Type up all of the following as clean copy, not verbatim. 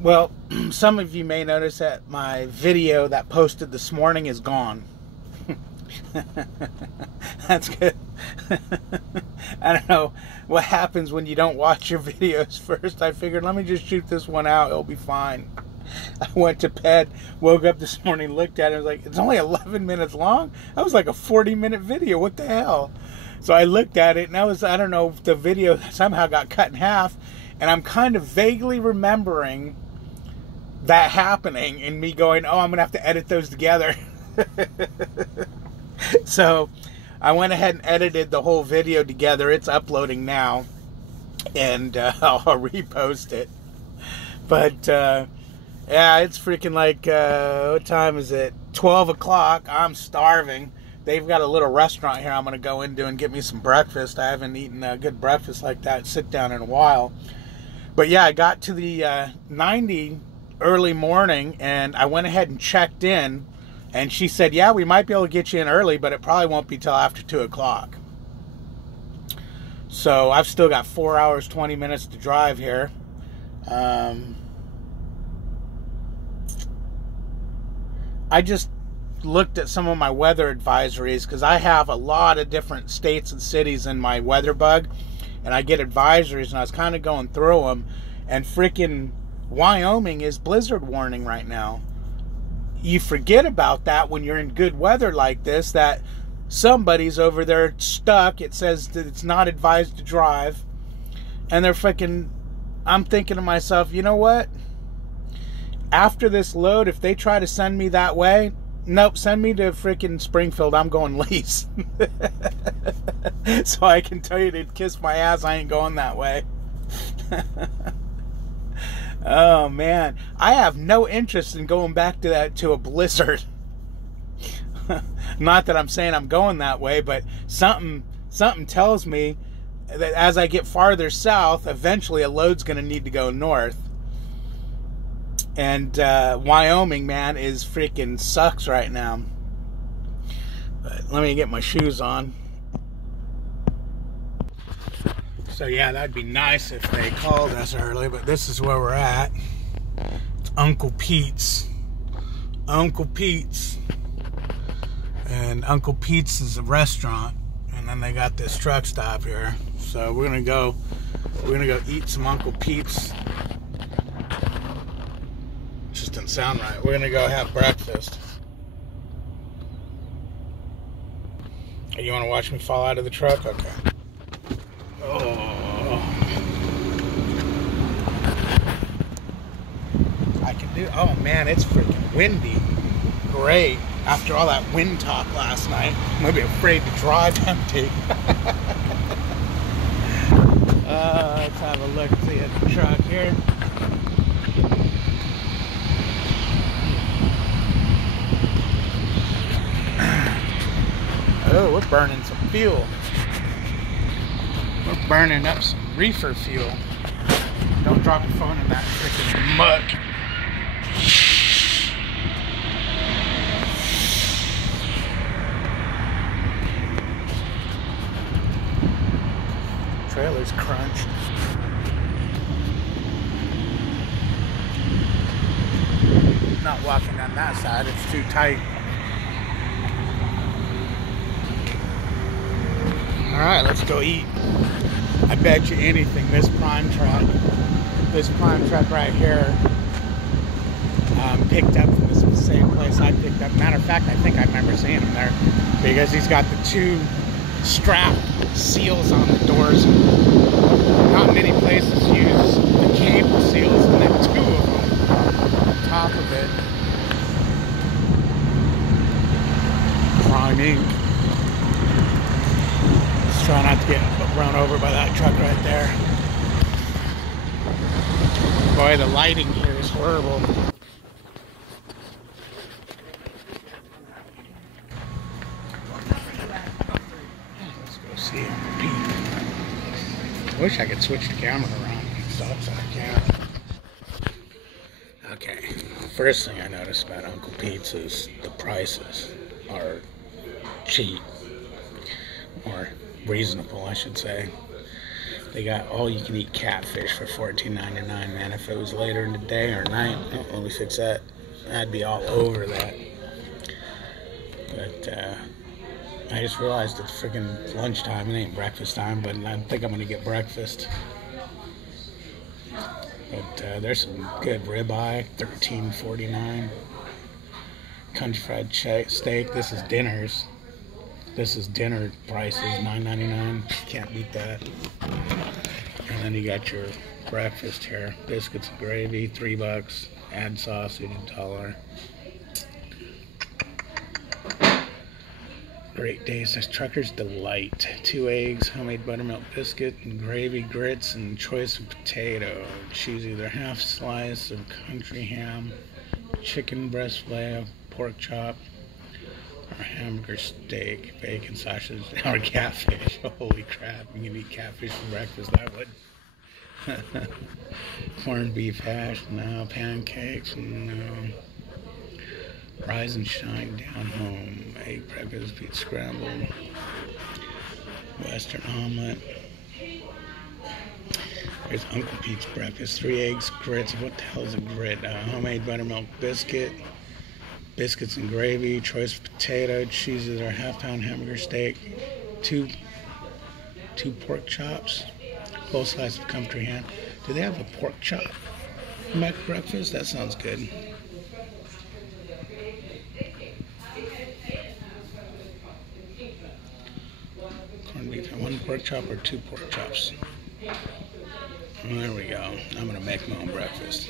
Well, some of you may notice that my video that posted this morning is gone. That's good. I don't know what happens when you don't watch your videos first. I figured, let me just shoot this one out. It'll be fine. I went to bed, woke up this morning, looked at it, I was like, it's only 11 minutes long? That was like a 40-minute video. What the hell? So I looked at it, and I don't know if the video somehow got cut in half, and I'm kind of vaguely remembering that happening and me going, oh, I'm going to have to edit those together. So I went ahead and edited the whole video together. It's uploading now, and I'll repost it. But yeah, it's freaking like, what time is it? 12 o'clock. I'm starving. They've got a little restaurant here I'm going to go into and get me some breakfast. I haven't eaten a good breakfast like that, sit down in a while. But yeah, I got to the 90 early morning, and I went ahead and checked in, and she said, yeah, we might be able to get you in early, but it probably won't be till after 2 o'clock. So I've still got 4 hours, 20 minutes to drive here. I just looked at some of my weather advisories because I have a lot of different states and cities in my weather bug, and I get advisories, and I was kind of going through them, and freaking Wyoming is blizzard warning right now. You forget about that when you're in good weather like this, that somebody's over there stuck. It says that it's not advised to drive, and they're freaking, I'm thinking to myself, you know what? After this load, if they try to send me that way, nope, send me to freaking Springfield. I'm going lease. So I can tell you to kiss my ass, I ain't going that way. Oh man, I have no interest in going back to a blizzard. Not that I'm saying I'm going that way, but something tells me that as I get farther south, eventually a load's going to need to go north. And Wyoming, man, is freaking sucks right now. But let me get my shoes on. So yeah, that'd be nice if they called us early, but this is where we're at. It's Uncle Pete's. Uncle Pete's. And Uncle Pete's is a restaurant, and then they got this truck stop here. So we're gonna go eat some Uncle Pete's. Just didn't sound right. We're gonna go have breakfast. You wanna watch me fall out of the truck? Okay. Oh, I can do. Oh man, it's freaking windy. Great. After all that wind talk last night, I'm gonna be afraid to drive empty. Let's have a look see at the truck here. Oh, we're burning some fuel. We're burning up some reefer fuel. Don't drop your phone in that freaking muck. Trailer's crunched. Not walking on that side, it's too tight. Alright, let's go eat. I bet you anything this prime truck right here, picked up from the same place I picked up. Matter of fact, I think I remember seeing him there because he's got the two strap seals on the doors. Not many places use the cable seals, and then two of them on top of it. Prime Ink. Try not to get run over by that truck right there. Boy, the lighting here is horrible. Let's go see him. I wish I could switch the camera around. Stop so I can. Okay, first thing I noticed about Uncle Pete's is the prices are cheap. Or reasonable, I should say. They got all-you-can-eat catfish for $14.99, man. If it was later in the day or night, let me fix that. I'd be all over that. But I just realized it's freaking lunchtime. It ain't breakfast time, but I think I'm gonna get breakfast. But there's some good ribeye, $13.49. Country fried steak. This is dinners. This is dinner prices, $9.99. Can't beat that. And then you got your breakfast here. Biscuits and gravy, $3. Add sausage, $1. Great Days. That's Trucker's Delight. 2 eggs, homemade buttermilk biscuit, and gravy, grits, and choice of potato. Choose either half slice of country ham, chicken breast fillet, pork chop, or hamburger steak, bacon, sausage, or catfish. Holy crap, you can eat catfish for breakfast, I would. Corned beef hash, no. Pancakes, no. Rise and shine down home. Egg breakfast, pizza scramble, Western omelet. There's Uncle Pete's breakfast. 3 eggs, grits. What the hell is a grit? Homemade buttermilk biscuit, biscuits and gravy, choice of potato, cheeses or half-pound hamburger steak, 2 pork chops, whole slice of country ham. Do they have a pork chop for breakfast? That sounds good. Corned beef, 1 pork chop or 2 pork chops? Well, there we go. I'm gonna make my own breakfast.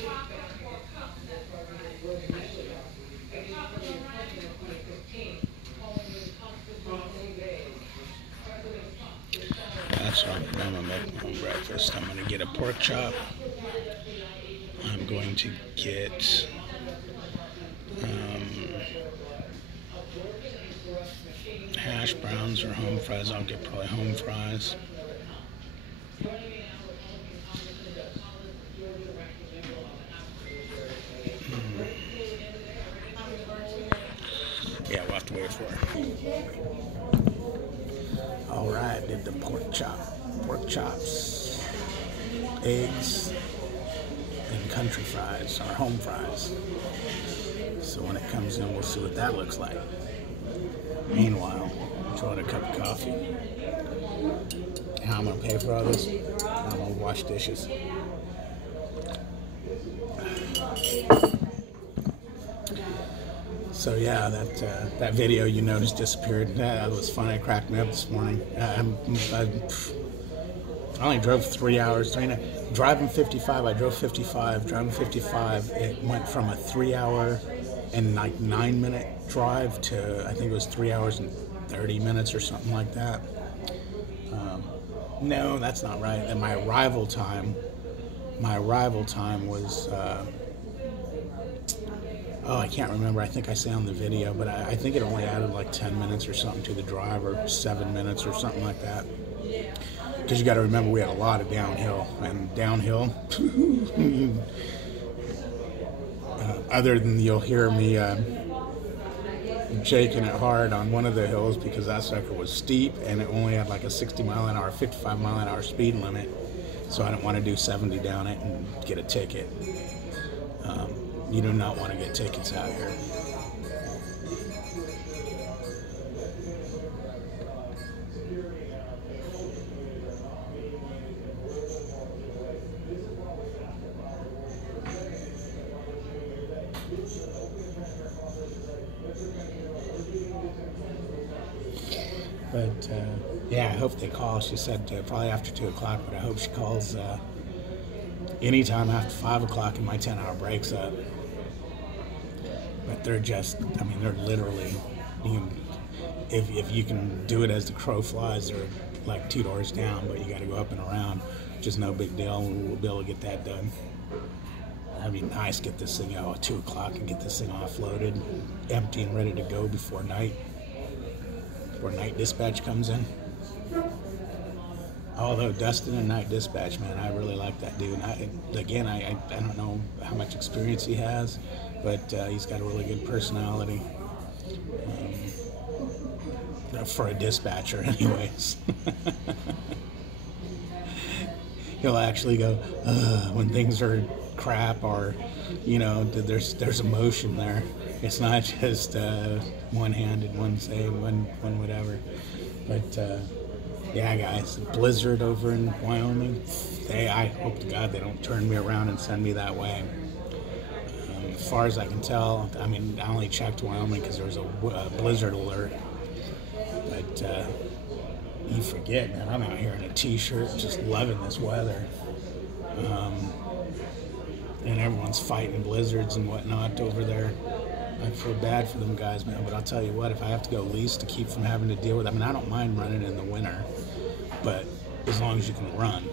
That's what I'm gonna make my own breakfast. I'm gonna get a pork chop. I'm going to get hash browns or home fries. I'll get probably home fries. Yeah, we'll have to wait for it. Alright, did the pork chops, eggs, and country fries, or home fries. So when it comes in, we'll see what that looks like. Meanwhile, enjoying a cup of coffee. How I'm going to pay for all this? I'm going to wash dishes. So yeah, that video you noticed disappeared. That was funny. It cracked me up this morning. I only drove 3 hours. Driving 55, I drove 55. Driving 55, it went from a 3 hour and like 9 minute drive to I think it was 3 hours and 30 minutes or something like that. No, that's not right. And my arrival time was. I can't remember. I think I say on the video, but I think it only added like 10 minutes or something to the drive, or 7 minutes or something like that. Because you got to remember, we had a lot of downhill, and downhill, other than you'll hear me shaking it hard on one of the hills because that sucker was steep and it only had like a 60 mile an hour, 55 mile an hour speed limit. So I didn't want to do 70 down it and get a ticket. You do not want to get tickets out here. But yeah, I hope they call. She said probably after 2 o'clock, but I hope she calls anytime after 5 o'clock and my 10-hour break's up. But they're just, I mean, they're literally, if you can do it as the crow flies, they're like 2 doors down, but you got to go up and around, which is no big deal. We'll be able to get that done. That'd be nice, get this thing out at 2 o'clock and get this thing offloaded, empty and ready to go before night dispatch comes in. Although Dustin and Night Dispatch, man, I really like that dude. I don't know how much experience he has, but he's got a really good personality for a dispatcher anyways. he'll actually go when things are crap, or there's emotion there. It's not just one-handed, one saying, one whatever. But yeah, guys, blizzard over in Wyoming. I hope to God they don't turn me around and send me that way. As far as I can tell, I mean, I only checked Wyoming because there was a blizzard alert. But you forget, man, I'm out here in a t-shirt just loving this weather. And everyone's fighting blizzards and whatnot over there. I feel bad for them guys, man, but I'll tell you what, if I have to go lease to keep from having to deal with it, I mean, I don't mind running in the winter, but as long as you can run.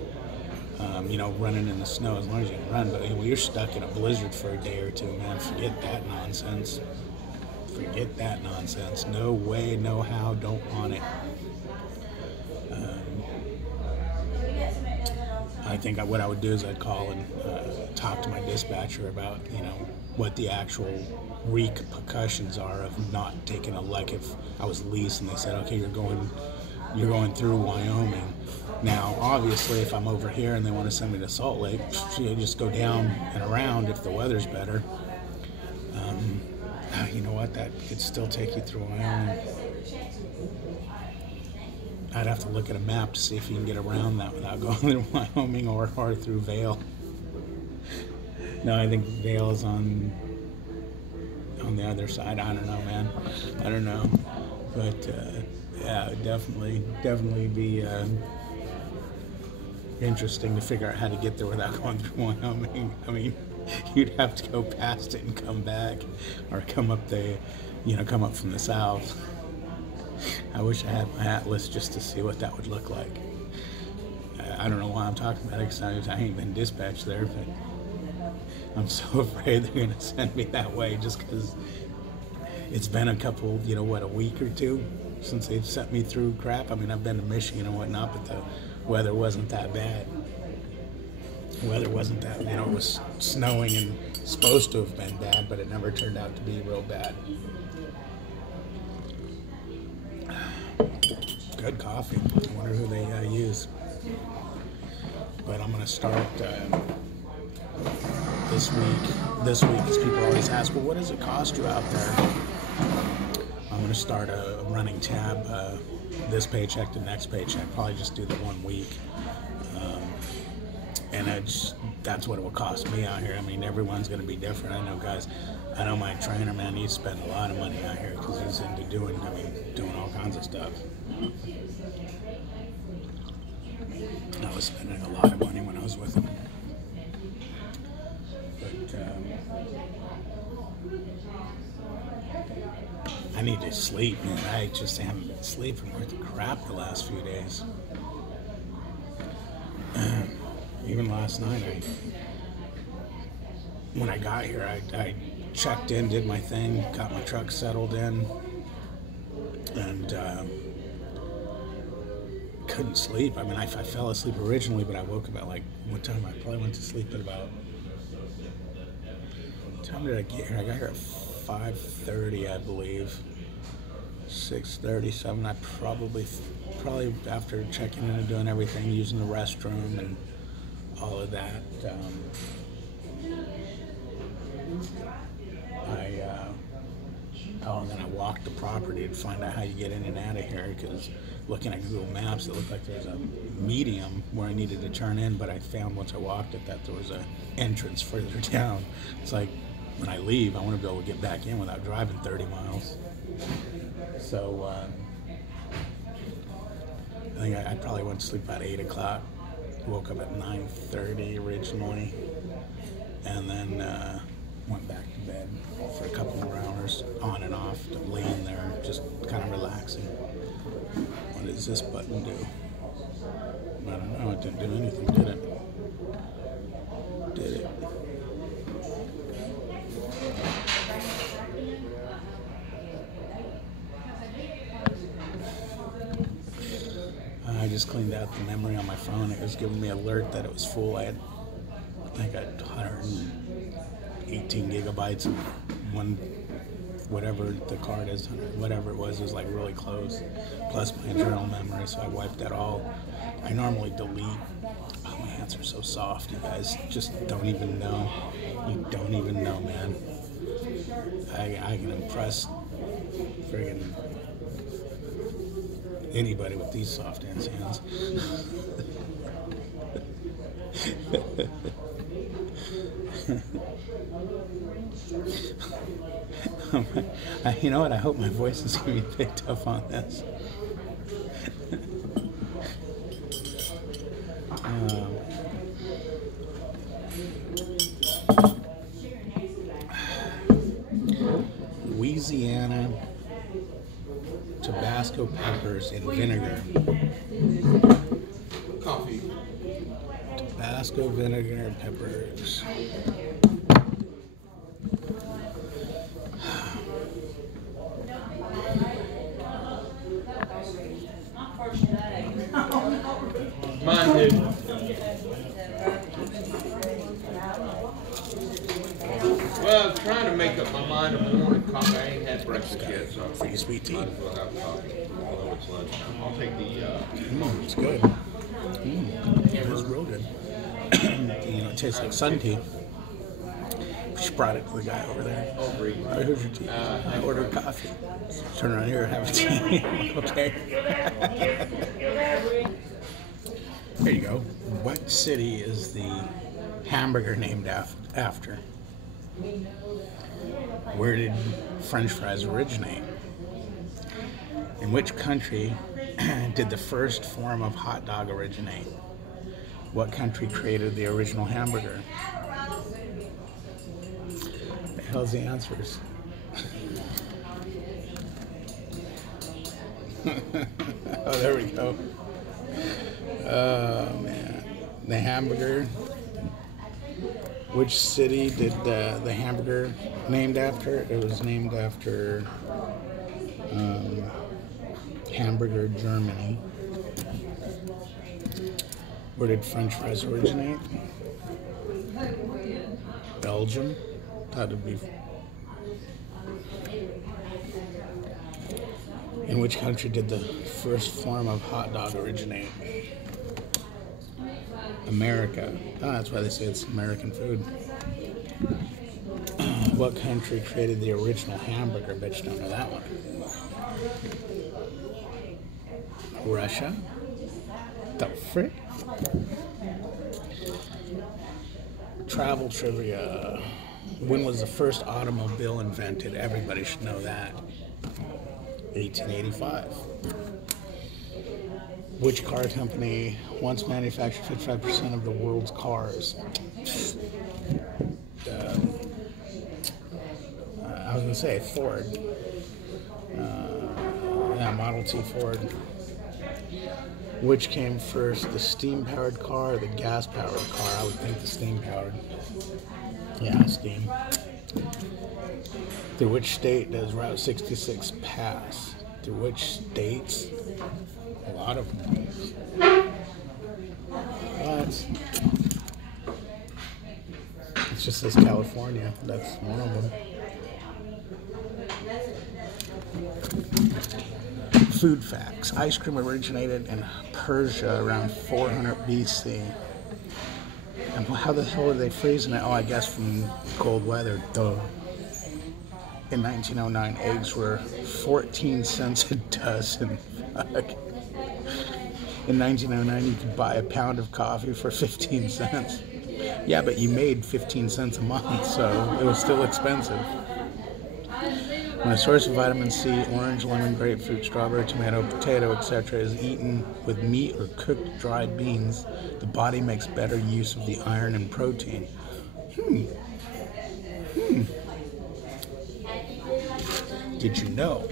Running in the snow, as long as you can run. But when you're stuck in a blizzard for a day or two, man, forget that nonsense. Forget that nonsense. No way, no how, don't want it. I think what I would do is I'd call and talk to my dispatcher about, what the actual repercussions are of not taking if I was leased and they said, okay, you're going through Wyoming. Now, obviously, if I'm over here and they want to send me to Salt Lake, you just go down and around if the weather's better. You know what? That could still take you through Wyoming. I'd have to look at a map to see if you can get around that without going through Wyoming or through Vail. No, I think Vail is on the other side. I don't know, man. I don't know. But, yeah, it definitely be interesting to figure out how to get there without going through Wyoming. I mean, you'd have to go past it and come back, or come up from the south. I wish I had my atlas just to see what that would look like. I don't know why I'm talking about it, because I ain't been dispatched there, but I'm so afraid they're going to send me that way just because it's been a couple, a week or two since they've sent me through crap. I mean, I've been to Michigan and whatnot, but the weather wasn't that bad. The weather wasn't that, it was snowing and supposed to have been bad, but it never turned out to be real bad. Good coffee. I wonder who they use. But I'm going to start this week, because people always ask, well, what does it cost you out there? I'm going to start a running tab, this paycheck to next paycheck, probably just do the 1 week. And that's what it will cost me out here. I mean, everyone's going to be different. I know my trainer, man, he spent a lot of money out here because he's into doing all kinds of stuff. I was spending a lot of money when I was with him. But I need to sleep, man. I just haven't been sleeping worth the crap the last few days. Even last night, when I got here, I checked in, did my thing, got my truck settled in, and couldn't sleep. I mean, I fell asleep originally, but I woke up at what time? I probably went to sleep at about, what time did I get here? I got here at 5:30, I believe. 6:30, 7. I probably after checking in and doing everything, using the restroom and all of that, and then I walked the property to find out how you get in and out of here, because looking at Google Maps, it looked like there's a medium where I needed to turn in, but I found once I walked it that there was an entrance further down. It's like, when I leave, I want to be able to get back in without driving 30 miles. So, I think I probably went to sleep about 8 o'clock. Woke up at 9:30 originally, and then went back to bed for a couple more hours, on and off, laying there, just kind of relaxing. What does this button do? I don't know, it didn't do anything, did it? Did it? I just cleaned out the memory on my phone. It was giving me an alert that it was full. I think I had 118 gigabytes of one, whatever the card is, whatever it was like really close, plus my internal memory, so I wiped that all. I normally delete, oh man, pants are so soft. You guys just don't even know. You don't even know, man. I can impress friggin' anybody with these soft ass hands. You know what? I hope my voice is going to be picked up on this. Louisiana Tabasco peppers and vinegar. Coffee. Tabasco vinegar and peppers. Mine did. Well, I was trying to make up my mind in the morning. Coffee. I ain't had breakfast yet, so Free sweet tea. might as well have coffee. Although it's lunchtime. I'll take the. It's good. It was real good. It tastes like sun tea. She brought it to the guy over there. Oh, great. All right, here's your tea. I ordered coffee. Turn around here and have a tea. Okay. There you go. What city is the hamburger named after? Where did French fries originate? In which country did the first form of hot dog originate? What country created the original hamburger? The hell's the answers? Oh, there we go. Oh, man. The hamburger. Which city did the hamburger named after? It was named after Hamburger, Germany. Where did French fries originate? Belgium. Thought it'd be. In which country did the first form of hot dog originate? America. Oh, that's why they say it's American food. What country created the original hamburger? Bet you don't know that one. Russia? The frick? Travel trivia. When was the first automobile invented? Everybody should know that. 1885. Which car company once manufactured 55% of the world's cars? I was going to say Ford. Model T Ford. Which came first, the steam-powered car or the gas-powered car? I would think the steam-powered. Yeah, steam. Through which state does Route 66 pass? Through which states? A lot of them. It just says California. That's one of them. Food facts. Ice cream originated in Persia around 400 BC. And how the hell are they freezing it? Oh, I guess from cold weather. Duh. In 1909, eggs were 14 cents a dozen. Fuck. In 1909, you could buy a pound of coffee for 15 cents. Yeah, but you made 15 cents a month, so it was still expensive. When a source of vitamin C, orange, lemon, grapefruit, strawberry, tomato, potato, etc. is eaten with meat or cooked dried beans, the body makes better use of the iron and protein. Did you know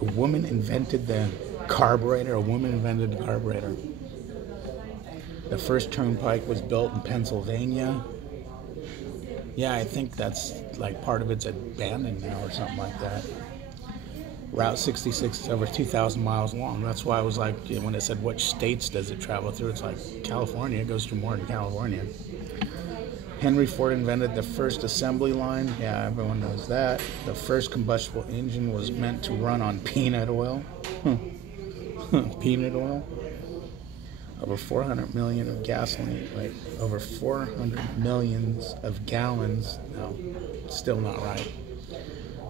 a woman invented the carburetor? A woman invented the carburetor. The first turnpike was built in Pennsylvania. Yeah, I think that's like part of it's abandoned now or something like that. Route 66 is over 2,000 miles long. That's why I was like, when it said which states does it travel through, it's like California. It goes through more than California. Henry Ford invented the first assembly line. Yeah, everyone knows that. The first combustible engine was meant to run on peanut oil. Peanut oil. Over 400 million of gasoline, like over 400 millions of gallons. No, still not right.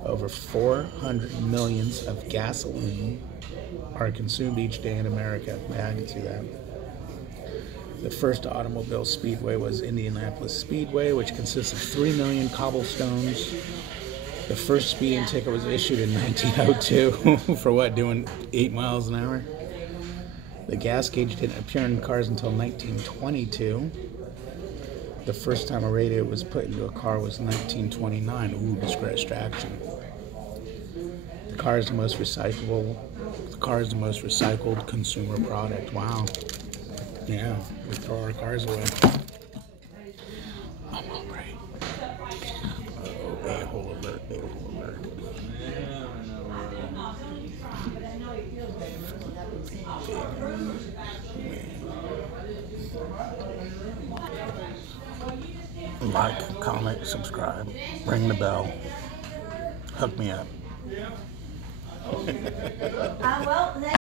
Over 400 millions of gasoline are consumed each day in America. Yeah, I can see that. The first automobile speedway was Indianapolis Speedway, which consists of 3 million cobblestones. The first speeding ticket was issued in 1902 for what, doing 8 miles an hour? The gas gauge didn't appear in cars until 1922. The first time a radio was put into a car was 1929. Ooh, distraction. The car is the most recyclable. The car is the most recycled consumer product. Wow. Yeah, we throw our cars away. I'm hungry. Oh, a-hole alert, a-hole alert. Like, comment, subscribe, ring the bell, hook me up. Well,